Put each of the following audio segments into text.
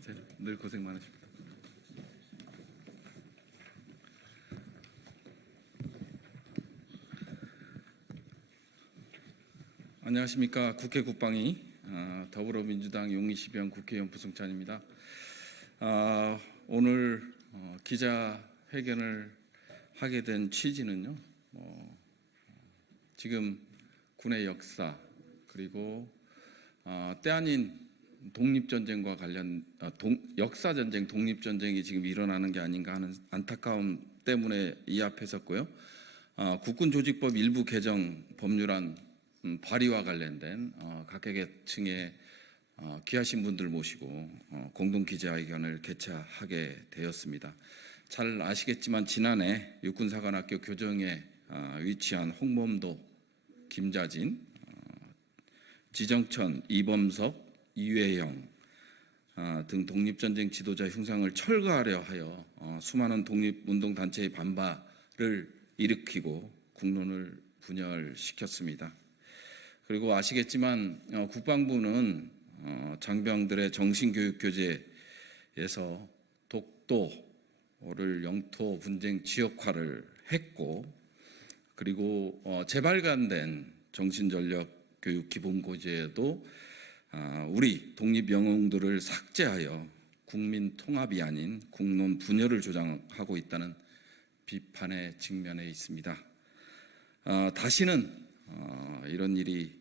하세요. 늘 고생 많으십니다. 안녕하십니까. 국회 국방위 더불어민주당 용인시병 국회의원 부승찬입니다. 오늘 기자회견을 하게 된 취지는요, 지금 군의 역사 그리고 때 아닌 독립전쟁과 관련 역사전쟁, 독립전쟁이 지금 일어나는 게 아닌가 하는 안타까움 때문에 이 앞에 섰고요. 국군조직법 일부 개정 법률안 발의와 관련된 각계층의 귀하신 분들 모시고 공동 기자회견을 개최하게 되었습니다. 잘 아시겠지만 지난해 육군사관학교 교정에 위치한 홍범도, 김자진, 지정천, 이범석, 이회영 등 독립전쟁 지도자 흉상을 철거하려 하여 수많은 독립운동단체의 반발을 일으키고 국론을 분열시켰습니다. 그리고 아시겠지만 국방부는 장병들의 정신교육교재에서 독도를 영토 분쟁 지역화를 했고, 그리고 재발간된 정신전력교육 기본고지에도 우리 독립 영웅들을 삭제하여 국민 통합이 아닌 국론 분열을 조장하고 있다는 비판에 직면해 있습니다. 다시는 이런 일이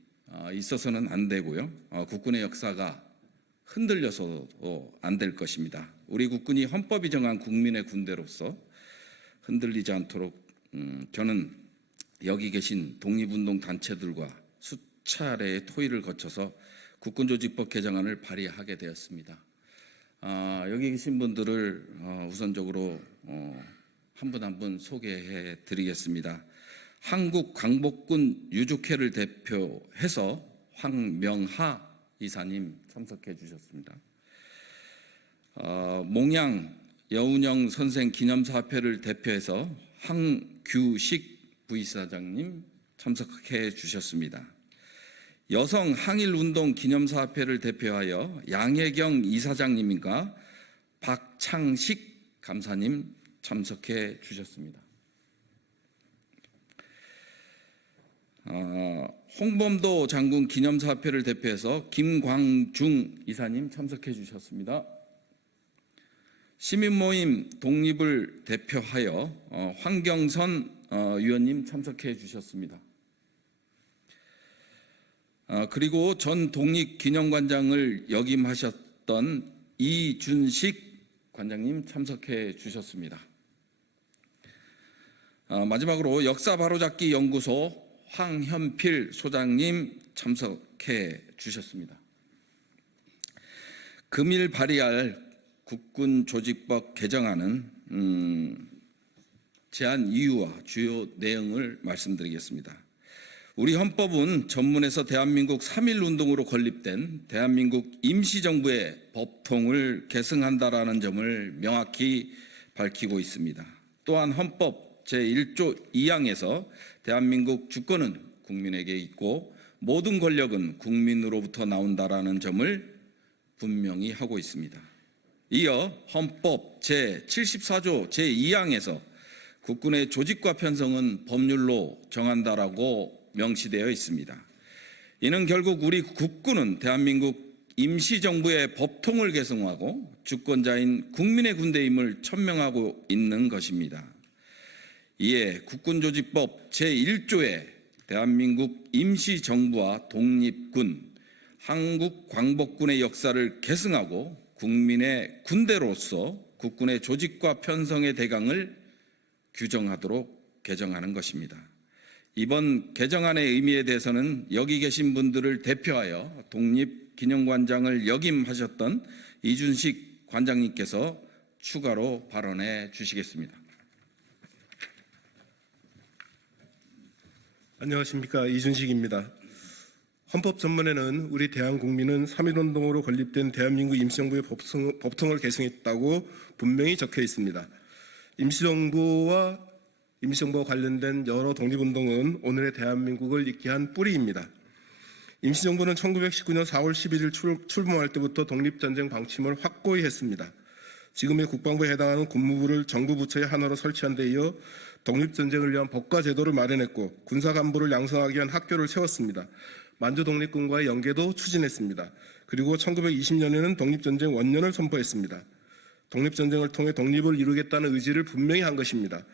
있어서는 안 되고요. 국군의 역사가 흔들려서도 안 될 것입니다. 우리 국군이 헌법이 정한 국민의 군대로서 흔들리지 않도록 저는 여기 계신 독립운동 단체들과 수차례의 토의를 거쳐서 국군조직법 개정안을 발의하게 되었습니다. 여기 계신 분들을 우선적으로 한 분 한 분 소개해 드리겠습니다. 한국 광복군 유족회를 대표해서 황명하 이사님 참석해 주셨습니다. 몽양 여운형 선생 기념사업회를 대표해서 황규식 부이사장님 참석해 주셨습니다. 여성 항일운동 기념사업회를 대표하여 양혜경 이사장님과 박창식 감사님 참석해 주셨습니다. 홍범도 장군 기념사업회를 대표해서 김광중 이사님 참석해 주셨습니다. 시민모임 독립을 대표하여 황경선 위원님 참석해 주셨습니다. 그리고 전 독립기념관장을 역임하셨던 이준식 관장님 참석해 주셨습니다. 마지막으로 역사 바로잡기 연구소 황현필 소장님 참석해 주셨습니다. 금일 발의할 국군조직법 개정안은 제안 이유와 주요 내용을 말씀드리겠습니다. 우리 헌법은 전문에서 대한민국 3.1운동으로 건립된 대한민국 임시정부의 법통을 계승한다라는 점을 명확히 밝히고 있습니다. 또한 헌법 제1조 2항에서 대한민국 주권은 국민에게 있고 모든 권력은 국민으로부터 나온다라는 점을 분명히 하고 있습니다. 이어 헌법 제74조 제2항에서 국군의 조직과 편성은 법률로 정한다라고 명시되어 있습니다. 이는 결국 우리 국군은 대한민국 임시정부의 법통을 계승하고 주권자인 국민의 군대임을 천명하고 있는 것입니다. 이에 국군조직법 제1조에 대한민국 임시정부와 독립군, 한국광복군의 역사를 계승하고 국민의 군대로서 국군의 조직과 편성의 대강을 규정하도록 개정하는 것입니다. 이번 개정안의 의미에 대해서는 여기 계신 분들을 대표하여 독립기념관장을 역임하셨던 이준식 관장님께서 추가로 발언해 주시겠습니다. 안녕하십니까. 이준식입니다. 헌법 전문에는 우리 대한국민은 3.1운동으로 건립된 대한민국 임시정부의 법통을 계승했다고 분명히 적혀 있습니다. 임시정부와 관련된 여러 독립운동은 오늘의 대한민국을 있게 한 뿌리입니다. 임시정부는 1919년 4월 11일 출범할 때부터 독립전쟁 방침을 확고히 했습니다. 지금의 국방부에 해당하는 군무부를 정부 부처의 하나로 설치한 데 이어 독립전쟁을 위한 법과 제도를 마련했고 군사간부를 양성하기 위한 학교를 세웠습니다. 만주 독립군과의 연계도 추진했습니다. 그리고 1920년에는 독립전쟁 원년을 선포했습니다. 독립전쟁을 통해 독립을 이루겠다는 의지를 분명히 한 것입니다.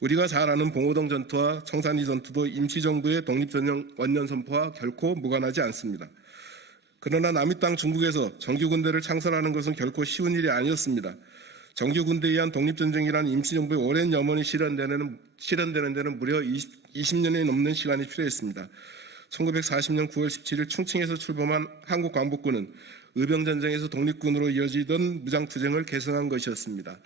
우리가 잘 아는 봉오동 전투와 청산리 전투도 임시정부의 독립전쟁 원년 선포와 결코 무관하지 않습니다. 그러나 남의 땅 중국에서 정규군대를 창설하는 것은 결코 쉬운 일이 아니었습니다. 정규군대에 의한 독립전쟁이란 임시정부의 오랜 염원이 실현되는 데는 무려 20년이 넘는 시간이 필요했습니다. 1940년 9월 17일 충칭에서 출범한 한국광복군은 의병전쟁에서 독립군으로 이어지던 무장투쟁을 계승한 것이었습니다.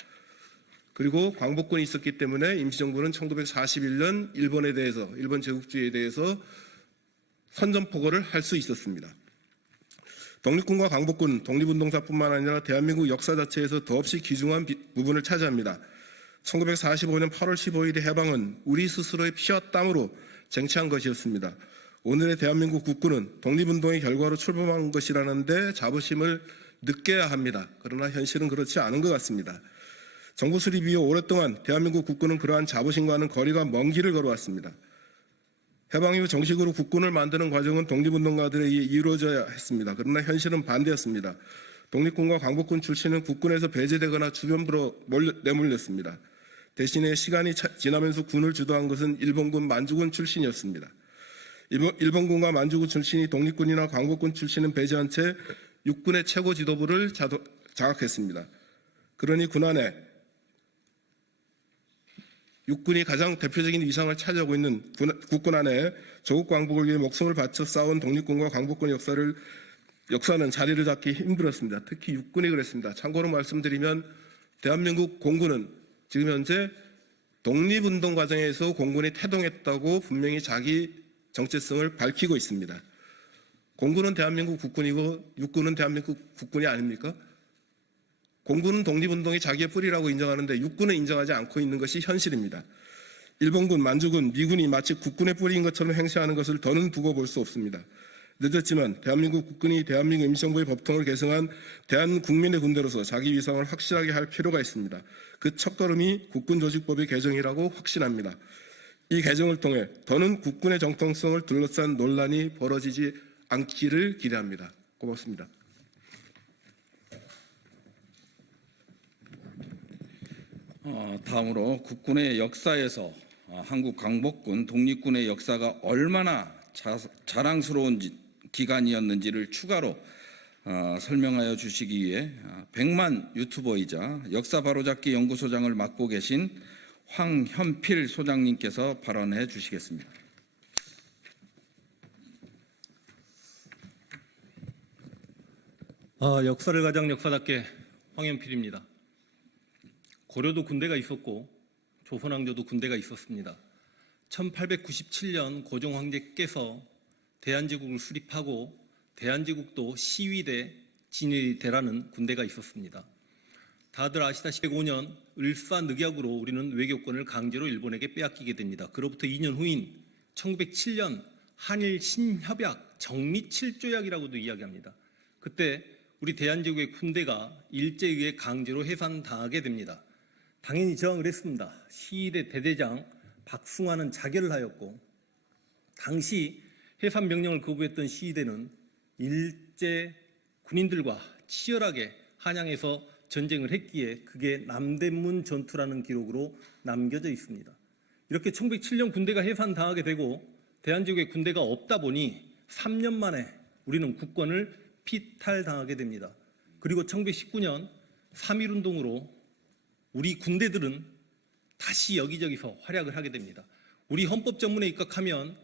그리고 광복군이 있었기 때문에 임시정부는 1941년 일본 제국주의에 대해서 선전포고를 할 수 있었습니다. 독립군과 광복군은 독립운동사뿐만 아니라 대한민국 역사 자체에서 더없이 귀중한 부분을 차지합니다. 1945년 8월 15일의 해방은 우리 스스로의 피와 땀으로 쟁취한 것이었습니다. 오늘의 대한민국 국군은 독립운동의 결과로 출범한 것이라는데 자부심을 느껴야 합니다. 그러나 현실은 그렇지 않은 것 같습니다. 정부 수립 이후 오랫동안 대한민국 국군은 그러한 자부심과는 거리가 먼 길을 걸어왔습니다. 해방 이후 정식으로 국군을 만드는 과정은 독립운동가들에 의해 이루어져야 했습니다. 그러나 현실은 반대였습니다. 독립군과 광복군 출신은 국군에서 배제되거나 주변부로 내몰렸습니다. 대신에 시간이 지나면서 군을 주도한 것은 일본군 만주군 출신이었습니다. 일본군과 만주군 출신이 독립군이나 광복군 출신은 배제한 채 육군의 최고 지도부를 장악했습니다. 그러니 군 안에 육군이 가장 대표적인 위상을 차지하고 있는 국군 안에 조국 광복을 위해 목숨을 바쳐 싸운 독립군과 광복군 역사는 자리를 잡기 힘들었습니다. 특히 육군이 그랬습니다. 참고로 말씀드리면 대한민국 공군은 지금 현재 독립운동 과정에서 공군이 태동했다고 분명히 자기 정체성을 밝히고 있습니다. 공군은 대한민국 국군이고 육군은 대한민국 국군이 아닙니까? 공군은 독립운동이 자기의 뿌리라고 인정하는데 육군은 인정하지 않고 있는 것이 현실입니다. 일본군, 만주군, 미군이 마치 국군의 뿌리인 것처럼 행세하는 것을 더는 두고 볼 수 없습니다. 늦었지만 대한민국 국군이 대한민국 임시정부의 법통을 계승한 대한국민의 군대로서 자기 위상을 확실하게 할 필요가 있습니다. 그 첫걸음이 국군조직법의 개정이라고 확신합니다. 이 개정을 통해 더는 국군의 정통성을 둘러싼 논란이 벌어지지 않기를 기대합니다. 고맙습니다. 다음으로 국군의 역사에서 한국 광복군 독립군의 역사가 얼마나 자랑스러운 기간이었는지를 추가로 설명하여 주시기 위해 백만 유튜버이자 역사 바로잡기 연구소장을 맡고 계신 황현필 소장님께서 발언해 주시겠습니다. 역사를 가장 역사답게 황현필입니다. 고려도 군대가 있었고 조선왕조도 군대가 있었습니다. 1897년 고종 황제께서 대한제국을 수립하고 대한제국도 시위대, 진위대라는 군대가 있었습니다. 다들 아시다시피 5년 을사늑약으로 우리는 외교권을 강제로 일본에게 빼앗기게 됩니다. 그로부터 2년 후인 1907년 한일 신협약 정리 7조약이라고도 이야기합니다. 그때 우리 대한제국의 군대가 일제에 의해 강제로 해산당하게 됩니다. 당연히 저항을 했습니다. 시위대 대대장 박승환은 자결을 하였고 당시 해산 명령을 거부했던 시위대는 일제 군인들과 치열하게 한양에서 전쟁을 했기에 그게 남대문 전투라는 기록으로 남겨져 있습니다. 이렇게 1907년 군대가 해산당하게 되고 대한제국의 군대가 없다 보니 3년 만에 우리는 국권을 피탈당하게 됩니다. 그리고 1919년 3.1운동으로 우리 군대들은 다시 여기저기서 활약을 하게 됩니다. 우리 헌법 전문에 입각하면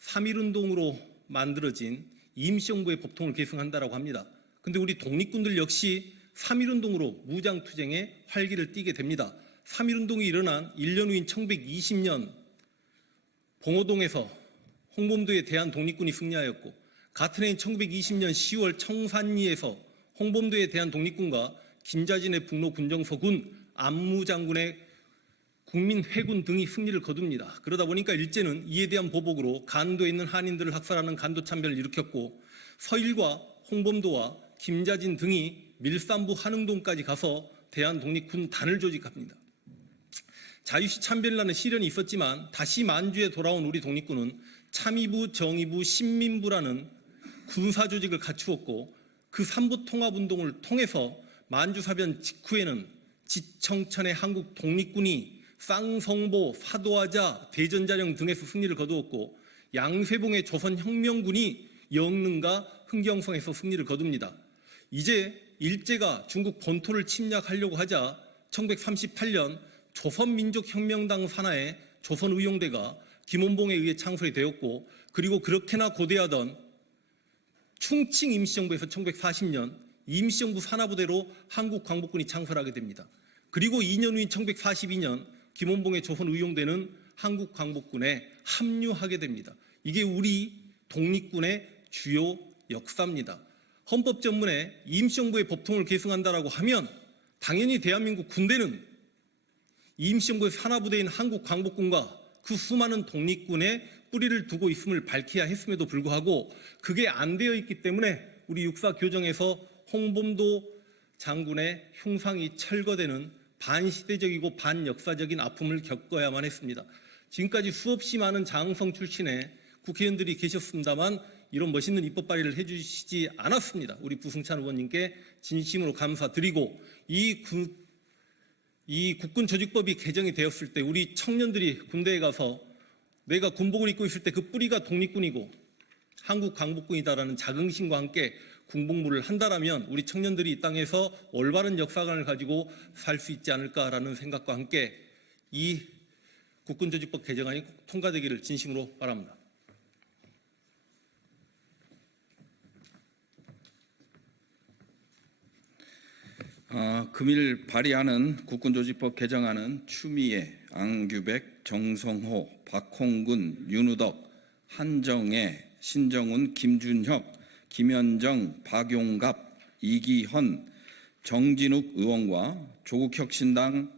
3.1운동으로 만들어진 임시정부의 법통을 계승한다라고 합니다. 그런데 우리 독립군들 역시 3.1운동으로 무장투쟁에 활기를 띠게 됩니다. 3.1운동이 일어난 1년 후인 1920년 봉오동에서 홍범도의 대한독립군이 승리하였고 같은 해인 1920년 10월 청산리에서 홍범도의 대한독립군과 김자진의 북로 군정서군 안무장군의 국민 회군 등이 승리를 거둡니다. 그러다 보니까 일제는 이에 대한 보복으로 간도에 있는 한인들을 학살하는 간도 참변을 일으켰고 서일과 홍범도와 김자진 등이 밀산부 한흥동까지 가서 대한독립군단을 조직합니다. 자유시 참변이라는 시련이 있었지만 다시 만주에 돌아온 우리 독립군은 참의부, 정의부, 신민부라는 군사 조직을 갖추었고 그 삼부 통합운동을 통해서 만주사변 직후에는 지청천의 한국 독립군이 쌍성보, 사도하자, 대전자령 등에서 승리를 거두었고 양쇠봉의 조선혁명군이 영릉과 흥경성에서 승리를 거둡니다. 이제 일제가 중국 본토를 침략하려고 하자 1938년 조선민족혁명당 산하의 조선의용대가 김원봉에 의해 창설이 되었고 그리고 그렇게나 고대하던 충칭 임시정부에서 1940년 임시정부 산하부대로 한국광복군이 창설하게 됩니다. 그리고 2년 후인 1942년 김원봉의 조선의용대는 한국광복군에 합류하게 됩니다. 이게 우리 독립군의 주요 역사입니다. 헌법전문에 임시정부의 법통을 계승한다라고 하면 당연히 대한민국 군대는 임시정부의 산하부대인 한국광복군과 그 수많은 독립군의 뿌리를 두고 있음을 밝혀야 했음에도 불구하고 그게 안 되어 있기 때문에 우리 육사교정에서 홍범도 장군의 흉상이 철거되는 반시대적이고 반역사적인 아픔을 겪어야만 했습니다. 지금까지 수없이 많은 장성 출신의 국회의원들이 계셨습니다만 이런 멋있는 입법 발의를 해주시지 않았습니다. 우리 부승찬 의원님께 진심으로 감사드리고 이 국군조직법이 개정이 되었을 때 우리 청년들이 군대에 가서 내가 군복을 입고 있을 때 그 뿌리가 독립군이고 한국광복군이다라는 자긍심과 함께 군복무를 한다라면 우리 청년들이 이 땅에서 올바른 역사관을 가지고 살 수 있지 않을까라는 생각과 함께 이 국군조직법 개정안이 꼭 통과되기를 진심으로 바랍니다. 금일 발의하는 국군조직법 개정안은 추미애, 안규백, 정성호, 박홍근, 윤우덕, 한정애, 신정훈, 김준혁, 김현정, 박용갑, 이기헌, 정진욱 의원과 조국혁신당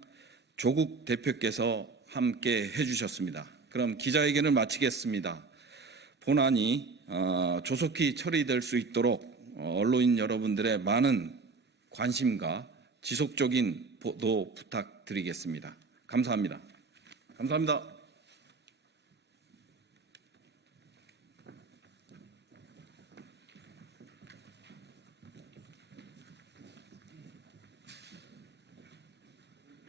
조국 대표께서 함께 해주셨습니다. 그럼 기자회견을 마치겠습니다. 본안이 조속히 처리될 수 있도록 언론인 여러분들의 많은 관심과 지속적인 보도 부탁드리겠습니다. 감사합니다. 감사합니다.